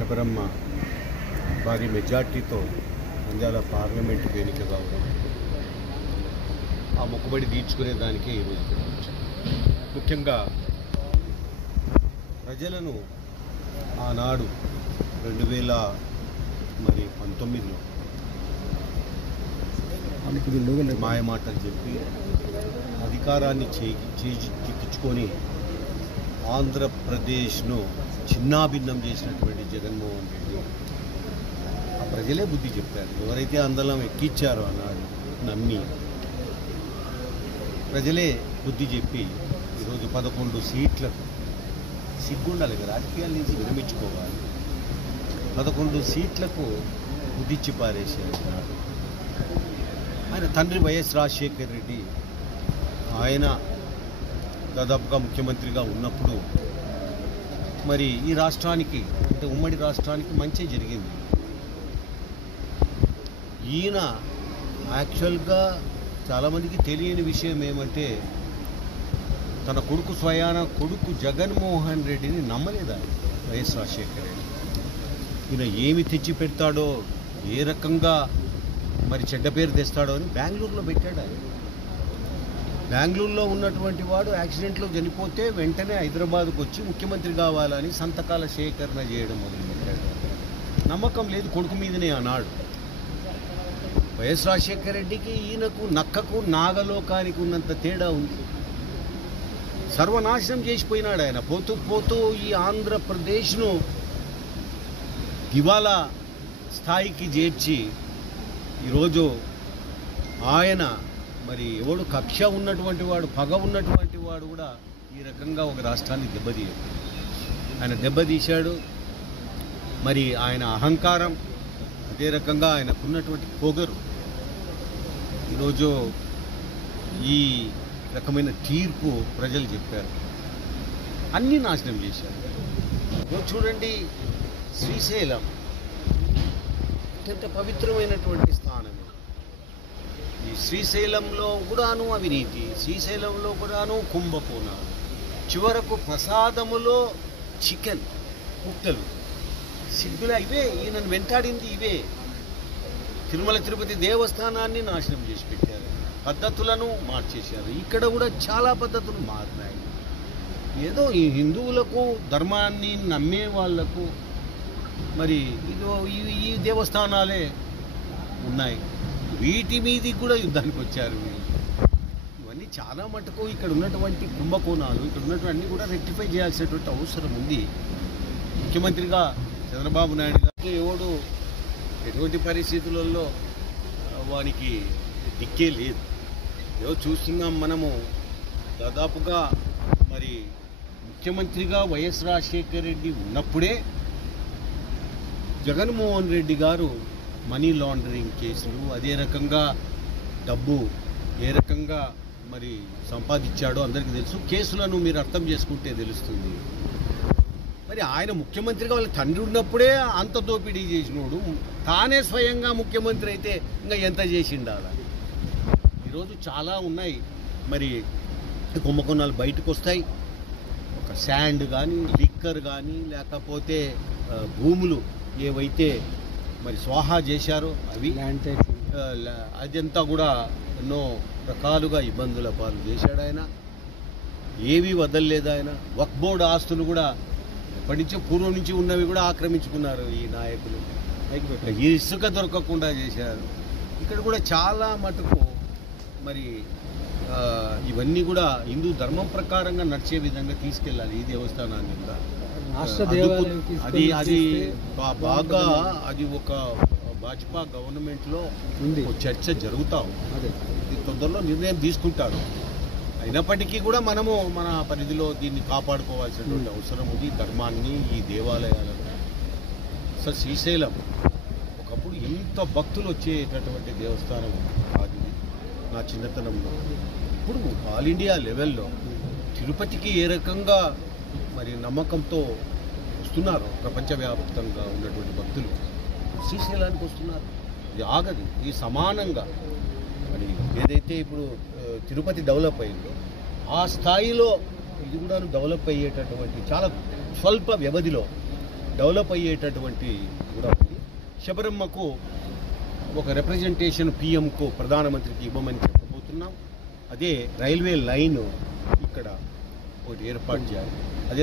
శబరమ్మ భారీ మెజార్టీతో నంద్యాల పార్లమెంటు ఎన్నిక కావడం, ఆ మొక్కుబడి తీర్చుకునే దానికే ఈరోజు ముఖ్యంగా ప్రజలను ఆనాడు 2019లో మాయమాటలు చెప్పి అధికారాన్ని చేజిక్కించుకొని ఆంధ్రప్రదేశ్ను చిన్నాభిన్నం చేసినటువంటి జగన్మోహన్ రెడ్డి ఆ ప్రజలే బుద్ధి చెప్పారు. ఎవరైతే అందలం ఎక్కించారో ఆనాడు నమ్మి ప్రజలే బుద్ధి చెప్పి ఈరోజు 11 సీట్లకు సిగ్గుండాలి, రాజకీయాల నుంచి విరమించుకోవాలి. 11 సీట్లకు బుద్ధిచ్చి పారేసారు. ఆయన తండ్రి వైఎస్ రాజశేఖర రెడ్డి ఆయన దాదాపుగా ముఖ్యమంత్రిగా ఉన్నప్పుడు మరి ఈ రాష్ట్రానికి, అంటే ఉమ్మడి రాష్ట్రానికి మంచి జరిగింది. ఈయన యాక్చువల్గా చాలామందికి తెలియని విషయం ఏమంటే తన కొడుకు స్వయాన కొడుకు జగన్మోహన్ రెడ్డిని నమ్మలేదు ఆయన వైఎస్ రాజశేఖర రెడ్డి. ఈయన ఏమి తెచ్చి పెడతాడో, ఏ రకంగా మరి చెడ్డ పేరు తెస్తాడో అని బెంగళూరులో పెట్టాడు. ఆయన బెంగళూరులో ఉన్నటువంటి వాడు యాక్సిడెంట్లో చనిపోతే వెంటనే హైదరాబాద్కు వచ్చి ముఖ్యమంత్రి కావాలని సంతకాల సేకరణ చేయడం మొదలుపెట్టాడు. నమ్మకం లేదు కొడుకు మీదనే అన్నాడు. వైఎస్ రాజశేఖర రెడ్డికి ఈయనకు నక్కకు నాగలోకానికి ఉన్నంత తేడా ఉంది. సర్వనాశనం చేసిపోయినాడు ఆయన. పోతూ పోతూ ఈ ఆంధ్రప్రదేశ్ను దివాలా స్థాయికి చేర్చి ఈరోజు ఆయన మరి ఎవడు కక్ష ఉన్నటువంటి వాడు, పగ ఉన్నటువంటి వాడు కూడా ఈ రకంగా ఒక రాష్ట్రాన్ని దెబ్బతీయడు. ఆయన దెబ్బతీశాడు. మరి ఆయన అహంకారం, అదే రకంగా ఆయనకున్నటువంటి పొగరు ఈరోజు ఈ రకమైన తీర్పు ప్రజలు చెప్పారు. అన్నీ నాశనం చేశారు. చూడండి, శ్రీశైలం అత్యంత పవిత్రమైనటువంటి స్థానం. ఈ శ్రీశైలంలో కూడాను అవినీతి, శ్రీశైలంలో కూడాను కుంభకోణాలు, చివరకు ప్రసాదములో చికెన్ ముక్కలు, సిగ్గులా ఇవే. ఈయనను వెంటాడింది ఇవే. తిరుమల తిరుపతి దేవస్థానాన్ని నాశనం చేసి పెట్టారు, పద్ధతులను మార్చేశారు. ఇక్కడ కూడా చాలా పద్ధతులు మారినాయి. ఏదో ఈ హిందువులకు, ధర్మాన్ని నమ్మే వాళ్లకు మరి ఇదో ఈ దేవస్థానాలే ఉన్నాయి. వీటి మీది కూడా యుద్ధానికి వచ్చారు. ఇవన్నీ చాలా మటుకు ఇక్కడ ఉన్నటువంటి కుంభకోణాలు, ఇక్కడ ఉన్నటువంటి కూడా రెక్టిఫై చేయాల్సినటువంటి అవసరం ఉంది. ముఖ్యమంత్రిగా చంద్రబాబు నాయుడు గారికి ఎవడు ఎటువంటి పరిస్థితులలో వానికి దిక్కే లేదు. ఏదో చూస్తున్నాం మనము. దాదాపుగా మరి ముఖ్యమంత్రిగా వైఎస్ రాజశేఖర రెడ్డి ఉన్నప్పుడే జగన్మోహన్ రెడ్డి గారు మనీ లాండరింగ్ కేసులు, అదే రకంగా డబ్బు ఏ రకంగా మరి సంపాదించాడో అందరికీ తెలుసు. కేసులను మీరు అర్థం చేసుకుంటే తెలుస్తుంది. మరి ఆయన ముఖ్యమంత్రిగా వాళ్ళ తండ్రి ఉన్నప్పుడే అంత దోపిడీ చేసినోడు తానే స్వయంగా ముఖ్యమంత్రి అయితే ఇంకా ఎంత చేసిండాల. ఈరోజు చాలా ఉన్నాయి. మరి కుంభకోణాలు బయటకు వస్తాయి. ఒక శాండ్ కానీ, లిక్కర్ కానీ, లేకపోతే భూములు ఏవైతే మరి స్వాహా చేశారో అవి, అదంతా కూడా ఎన్నో రకాలుగా ఇబ్బందుల పాలు చేశాడు ఆయన. ఏవి వదలలేదు ఆయన. వక్ఫ్ బోర్డు ఆస్తులు కూడా ఎప్పటి నుంచో పూర్వం నుంచి ఉన్నవి కూడా ఆక్రమించుకున్నారు ఈ నాయకులు. ఈ ఇసుక దొరకకుండా చేశారు. ఇక్కడ కూడా చాలా మటుకు మరి ఇవన్నీ కూడా హిందూ ధర్మం ప్రకారంగా నడిచే విధంగా తీసుకెళ్ళాలి ఈ దేవస్థానాన్ని కూడా. అది బాగా అది ఒక భాజపా గవర్నమెంట్లో చర్చ జరుగుతూ ఉంది. తొందరలో నిర్ణయం తీసుకుంటారు. అయినప్పటికీ కూడా మనము మన పరిధిలో దీన్ని కాపాడుకోవాల్సినటువంటి అవసరం ఉంది. ధర్మాన్ని, ఈ దేవాలయాలను. అసలు శ్రీశైలం ఒకప్పుడు ఎంత భక్తులు వచ్చేటటువంటి దేవస్థానం కాదు నా చిన్నతనంలో. ఇప్పుడు ఆల్ ఇండియా లెవెల్లో తిరుపతికి ఏ రకంగా మరి నమ్మకంతో వస్తున్నారు ప్రపంచవ్యాప్తంగా ఉన్నటువంటి భక్తులు, శ్రీశైలానికి వస్తున్నారు. ఇది ఆగదు. ఈ సమానంగా మరి ఏదైతే ఇప్పుడు తిరుపతి డెవలప్ అయిందో ఆ స్థాయిలో ఇది కూడా డెవలప్ అయ్యేటటువంటి చాలా స్వల్ప వ్యవధిలో డెవలప్ అయ్యేటటువంటి కూడా ఉంది. శబరమ్మకు ఒక రిప్రజెంటేషన్ పిఎంకు ప్రధానమంత్రికి ఇవ్వమని చెప్పబోతున్నాం. అదే రైల్వే లైన్ ఇక్కడ ఒకటి ఏర్పాటు చేయాలి. అదే